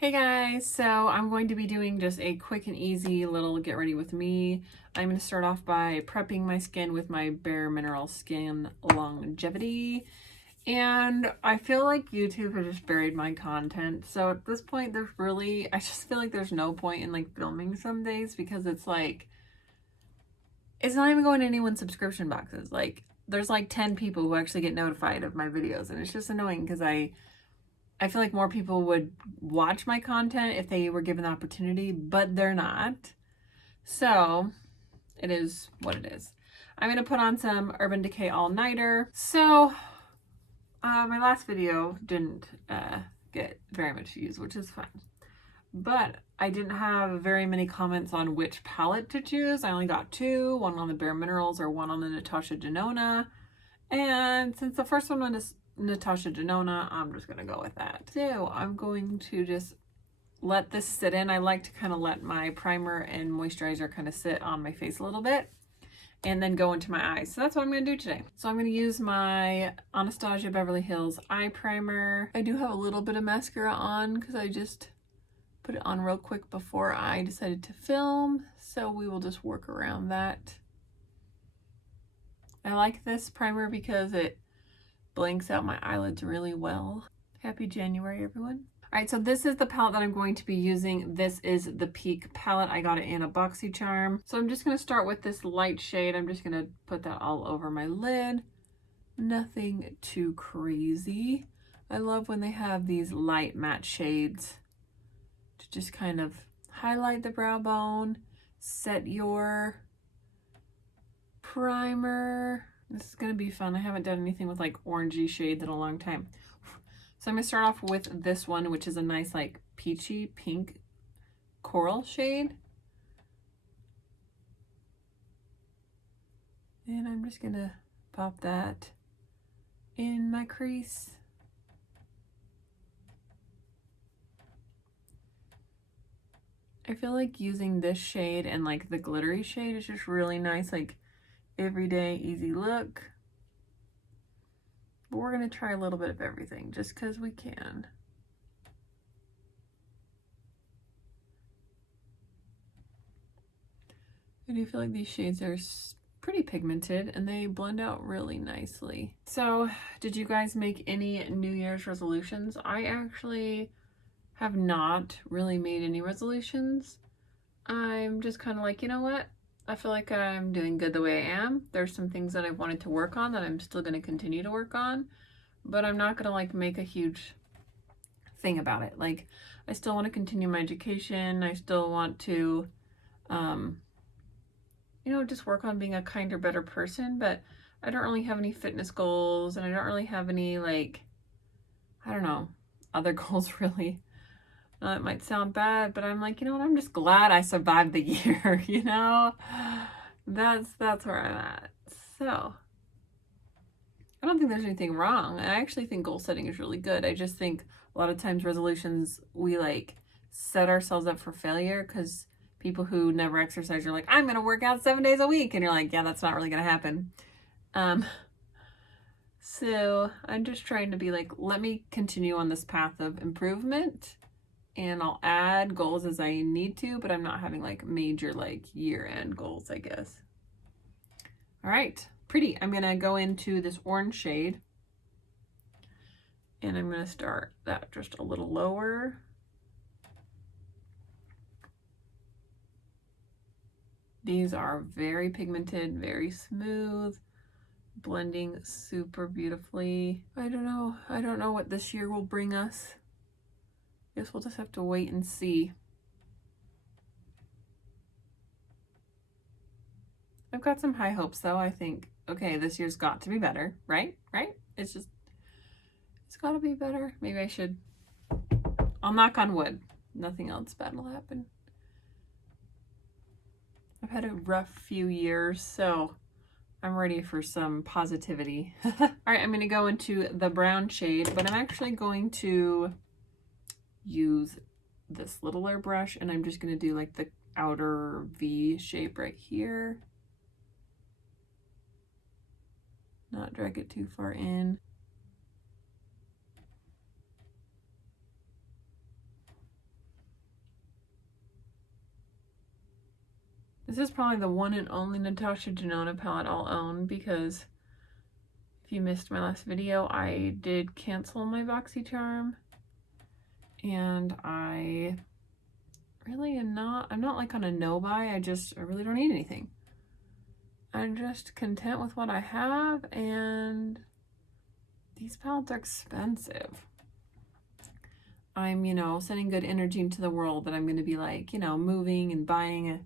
Hey guys, so I'm going to be doing just a quick and easy little get ready with me. I'm going to start off by prepping my skin with my Bare Mineral Skin Longevity. And I feel like YouTube has just buried my content. So at this point, I just feel like there's no point in like filming some days because it's like, it's not even going to anyone's subscription boxes. Like there's like 10 people who actually get notified of my videos, and it's just annoying because I feel like more people would watch my content if they were given the opportunity, but they're not. So it is what it is. I'm going to put on some Urban Decay All-Nighter. So my last video didn't get very much views, which is fine. But I didn't have very many comments on which palette to choose. I only got two, one on the Bare Minerals or one on the Natasha Denona. And since the first one was Natasha Denona, I'm just going to go with that. So I'm going to just let this sit in. I like to kind of let my primer and moisturizer kind of sit on my face a little bit and then go into my eyes. So that's what I'm going to do today. So I'm going to use my Anastasia Beverly Hills eye primer. I do have a little bit of mascara on because I just put it on real quick before I decided to film. So we will just work around that. I like this primer because it blanks out my eyelids really well. Happy January, everyone. All right, so this is the palette that I'm going to be using. This is the Peak palette. I got it in a BoxyCharm. So I'm just going to start with this light shade. I'm just going to put that all over my lid. Nothing too crazy. I love when they have these light matte shades to just kind of highlight the brow bone, set your primer. This is going to be fun. I haven't done anything with like orangey shades in a long time. So I'm going to start off with this one, which is a nice like peachy pink coral shade. And I'm just going to pop that in my crease. I feel like using this shade and like the glittery shade is just really nice, like everyday easy look. But we're going to try a little bit of everything just because we can. I do feel like these shades are pretty pigmented and they blend out really nicely. So did you guys make any New Year's resolutions? I actually have not really made any resolutions. I'm just kind of like, you know what? I feel like I'm doing good the way I am. There's some things that I wanted to work on that I'm still going to continue to work on, but I'm not going to like make a huge thing about it. Like I still want to continue my education. I still want to, you know, just work on being a kinder, better person, but I don't really have any fitness goals and I don't really have any like, I don't know, other goals really. It might sound bad, but I'm like, you know what? I'm just glad I survived the year, you know? That's where I'm at. So I don't think there's anything wrong. I actually think goal setting is really good. I just think a lot of times resolutions, we like set ourselves up for failure because people who never exercise are like, I'm going to work out 7 days a week. And you're like, yeah, that's not really going to happen. So I'm just trying to be like, let me continue on this path of improvement. And I'll add goals as I need to, but I'm not having like major like year-end goals, I guess. All right, pretty. I'm gonna go into this orange shade and I'm gonna start that just a little lower. These are very pigmented, very smooth, blending super beautifully. I don't know what this year will bring us. Guess we'll just have to wait and see. I've got some high hopes though. I think, okay, this year's got to be better, right? It's got to be better. Maybe I should, I'll knock on wood. Nothing else bad will happen. I've had a rough few years, so I'm ready for some positivity. All right, I'm going to go into the brown shade, but I'm actually going to use this littler brush and I'm just going to do like the outer V shape right here. Not drag it too far in. This is probably the one and only Natasha Denona palette I'll own, because if you missed my last video, I did cancel my BoxyCharm, and I really I'm not like on a no buy. I really don't need anything. I'm just content with what I have, and these palettes are expensive. I'm, sending good energy into the world that I'm going to be like, moving and buying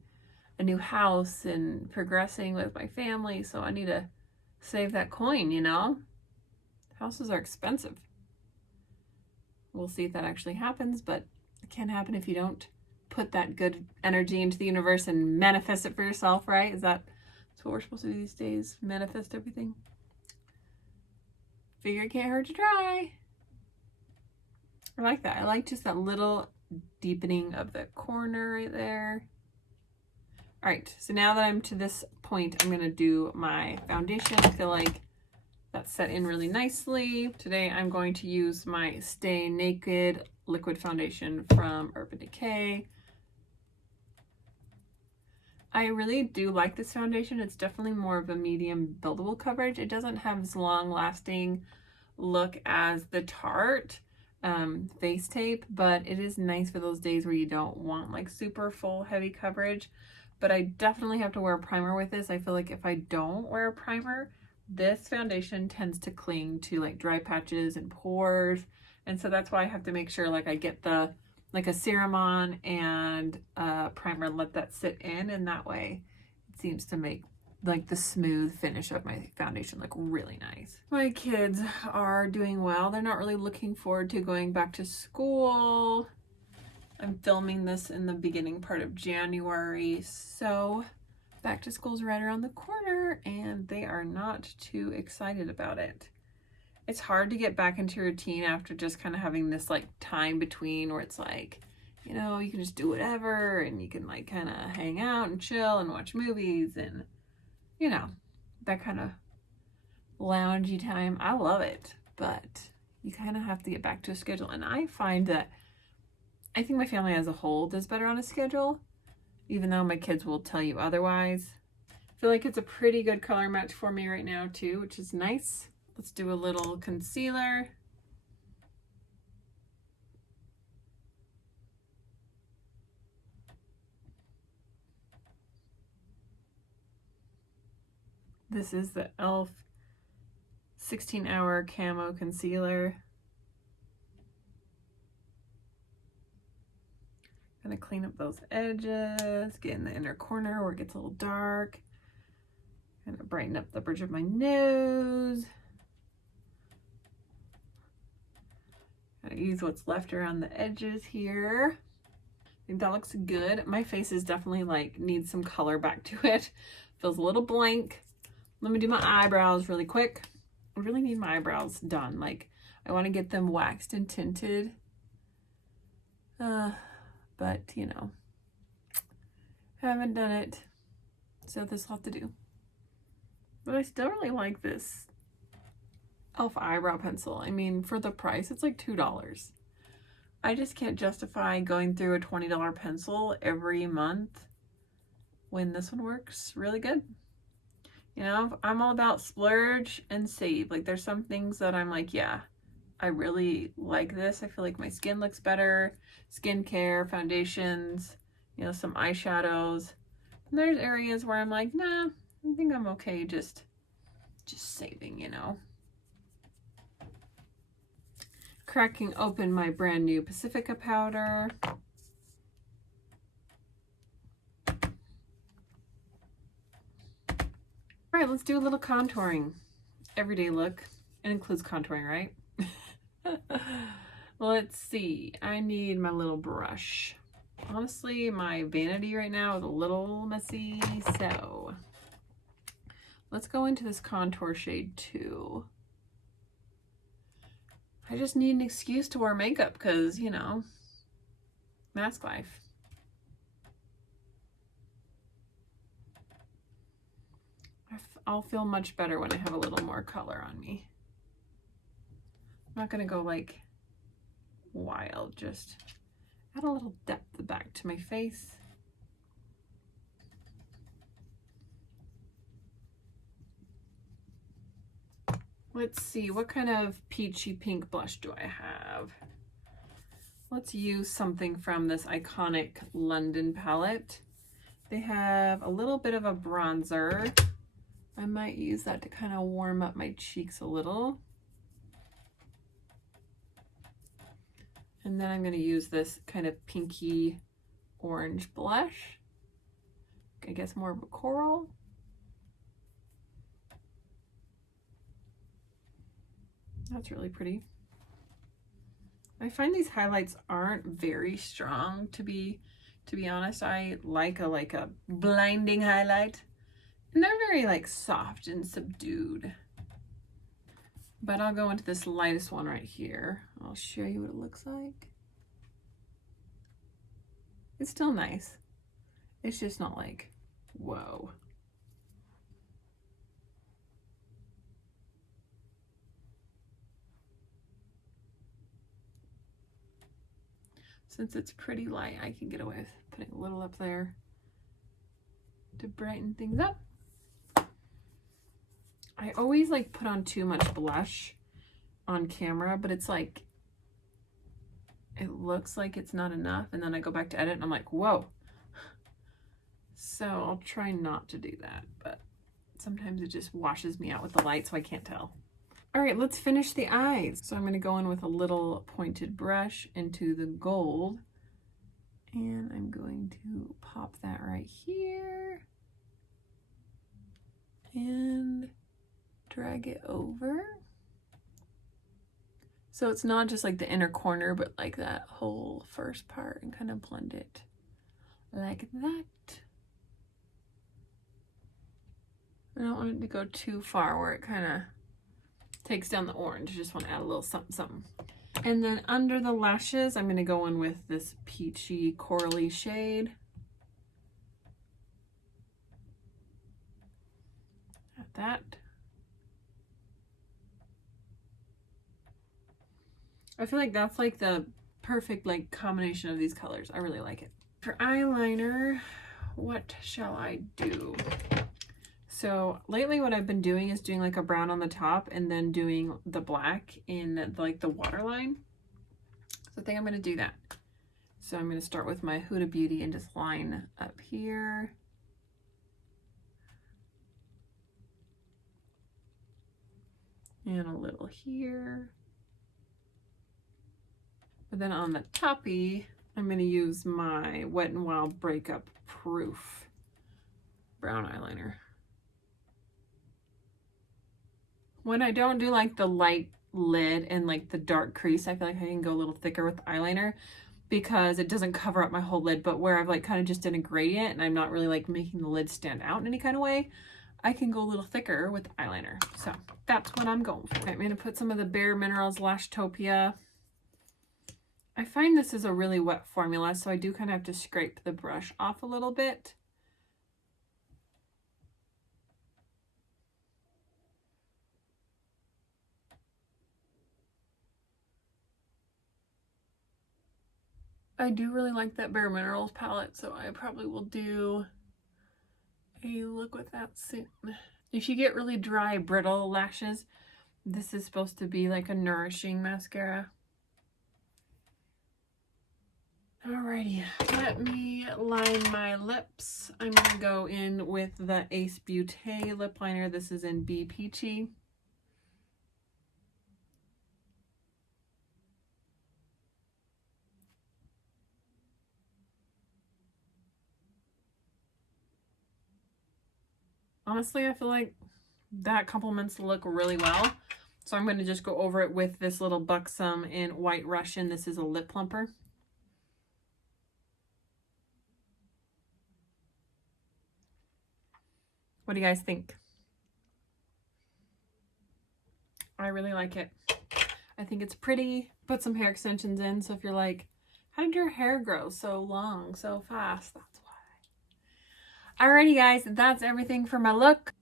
a new house and progressing with my family. So I need to save that coin, Houses are expensive. We'll see if that actually happens, but it can't happen if you don't put that good energy into the universe and manifest it for yourself, right? That's what we're supposed to do these days, manifest everything. Figure it can't hurt to try. I like that. I like just that little deepening of the corner right there. All right, so now that I'm to this point, I'm gonna do my foundation. I feel like that's set in really nicely. Today I'm going to use my Stay Naked liquid foundation from Urban Decay. I really do like this foundation. It's definitely more of a medium buildable coverage. It doesn't have as long lasting look as the Tarte face tape, but it is nice for those days where you don't want like super full heavy coverage. But I definitely have to wear a primer with this. I feel like if I don't wear a primer, this foundation tends to cling to like dry patches and pores. And so that's why I have to make sure like I get like a serum on and a primer, let that sit in, and that way it seems to make like the smooth finish of my foundation look really nice. My kids are doing well. They're not really looking forward to going back to school. I'm filming this in the beginning part of January, so back to school's right around the corner, and they are not too excited about it. It's hard to get back into routine after just kind of having this like time between where it's like, you can just do whatever, and you can like kind of hang out and chill and watch movies and, that kind of loungy time. I love it, but you kind of have to get back to a schedule. And I find that I think my family as a whole does better on a schedule, even though my kids will tell you otherwise. I feel like it's a pretty good color match for me right now too, which is nice. Let's do a little concealer. This is the e.l.f. 16-hour camo concealer. Gonna clean up those edges, get in the inner corner where it gets a little dark. Gonna brighten up the bridge of my nose. Gonna use what's left around the edges here. I think that looks good. My face is definitely like needs some color back to it. Feels a little blank. Let me do my eyebrows really quick. I really need my eyebrows done. Like, I want to get them waxed and tinted. But, haven't done it. So there's a lot to do. But I still really like this e.l.f. eyebrow pencil. I mean, for the price, it's like $2. I just can't justify going through a $20 pencil every month when this one works really good. I'm all about splurge and save. Like, there's some things that I'm like, yeah, I really like this. I feel like my skin looks better. Skincare, foundations, some eyeshadows. And there's areas where I'm like, nah, I think I'm okay just saving, Cracking open my brand new Pacifica powder. All right, let's do a little contouring. Everyday look. It includes contouring, right? Let's see. I need my little brush. Honestly, my vanity right now is a little messy, so let's go into this contour shade 2. I just need an excuse to wear makeup because, mask life. I'll feel much better when I have a little more color on me. I'm not gonna go like wild, just add a little depth back to my face. Let's see, what kind of peachy pink blush do I have? Let's use something from this iconic London palette. They have a little bit of a bronzer. I might use that to kind of warm up my cheeks a little. And then I'm going to use this kind of pinky orange blush. I guess more of a coral. That's really pretty. I find these highlights aren't very strong, to be honest. I like a blinding highlight. And they're very like soft and subdued. But I'll go into this lightest one right here. I'll show you what it looks like. It's still nice. It's just not like, whoa. Since it's pretty light, I can get away with putting a little up there to brighten things up. I always like put on too much blush on camera, but it's like, it looks like it's not enough, and then I go back to edit and I'm like, whoa. So I'll try not to do that, but sometimes it just washes me out with the light, so I can't tell. All right, let's finish the eyes. So I'm going to go in with a little pointed brush into the gold, and I'm going to pop that right here and drag it over. So it's not just like the inner corner, but like that whole first part, and kind of blend it like that. I don't want it to go too far where it kind of takes down the orange. I just want to add a little something, something. And then under the lashes, I'm going to go in with this peachy corally shade. Add that. I feel like that's like the perfect like combination of these colors. I really like it. For eyeliner, what shall I do? So lately what I've been doing is doing like a brown on the top and then doing the black in like the waterline. So I think I'm going to do that. So I'm going to start with my Huda Beauty and just line up here. And a little here. But then on the toppy, I'm going to use my Wet n Wild Breakup Proof brown eyeliner. When I don't do like the light lid and like the dark crease, I feel like I can go a little thicker with eyeliner because it doesn't cover up my whole lid. But where I've like kind of just done a gradient and I'm not really like making the lid stand out in any kind of way, I can go a little thicker with eyeliner. So that's what I'm going for. Okay, I'm going to put some of the Bare Minerals Lashtopia. I find this is a really wet formula, so I do kind of have to scrape the brush off a little bit. I do really like that Bare Minerals palette, so I probably will do a look with that soon. If you get really dry, brittle lashes, this is supposed to be like a nourishing mascara. Alrighty, let me line my lips. I'm gonna go in with the Ace Beauté lip liner. This is in Be Peachy. Honestly, I feel like that complements the look really well. So I'm going to just go over it with this little Buxom in White Russian. This is a lip plumper. What do you guys think? I really like it. I think it's pretty. Put some hair extensions in. So if you're like, how did your hair grow so long, so fast? That's why. Alrighty guys, that's everything for my look.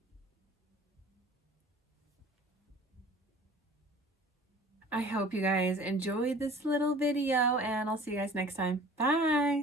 I hope you guys enjoyed this little video, and I'll see you guys next time. Bye!